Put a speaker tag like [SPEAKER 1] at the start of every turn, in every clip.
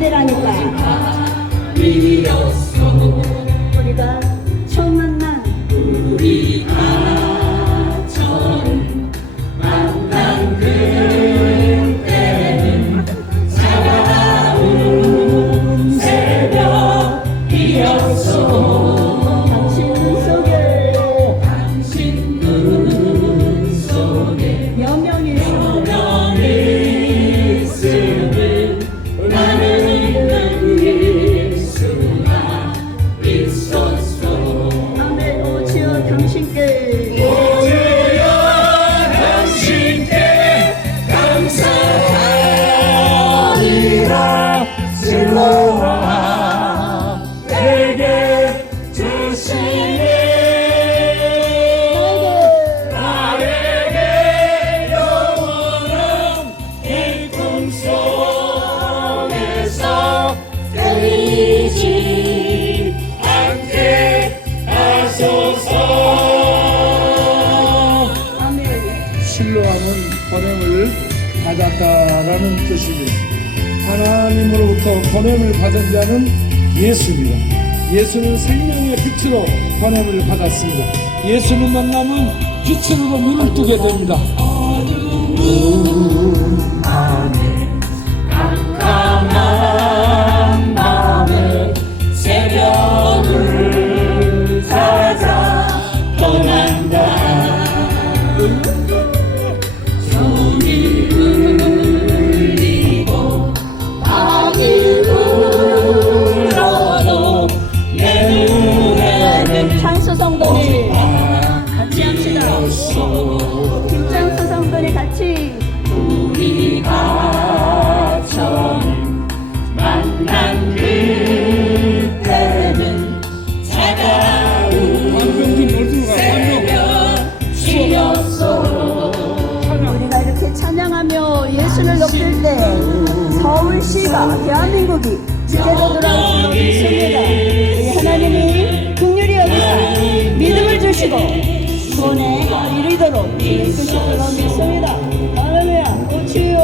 [SPEAKER 1] 반대라니까. 우리가
[SPEAKER 2] 속에서 끊이지 않게 하소서
[SPEAKER 3] 신뢰하는 번영을 받았다라는 뜻입니다. 하나님으로부터 번영을 받은 자는 예수입니다. 예수는 생명의 빛으로 번영을 받았습니다. 예수를 만나면 빛으로 눈을 뜨게 됩니다.
[SPEAKER 1] 서울시가 대한민국이 돌아올 줄 믿습니다. 우리 하나님이 국률이 여기사 믿음을 주시고 손에 이르도록 이끌실 줄로 믿습니다. 할렐루야 오치유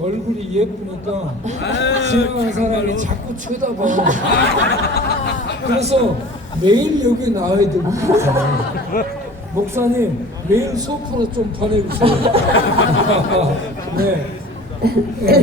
[SPEAKER 3] 얼굴이 예쁘니까 지나가는 사람이 자꾸 쳐다봐. 그래서 매일 여기 나와야 될것 같아요. 목사님, 매일 소프로 좀 보내주세요. 네. 네.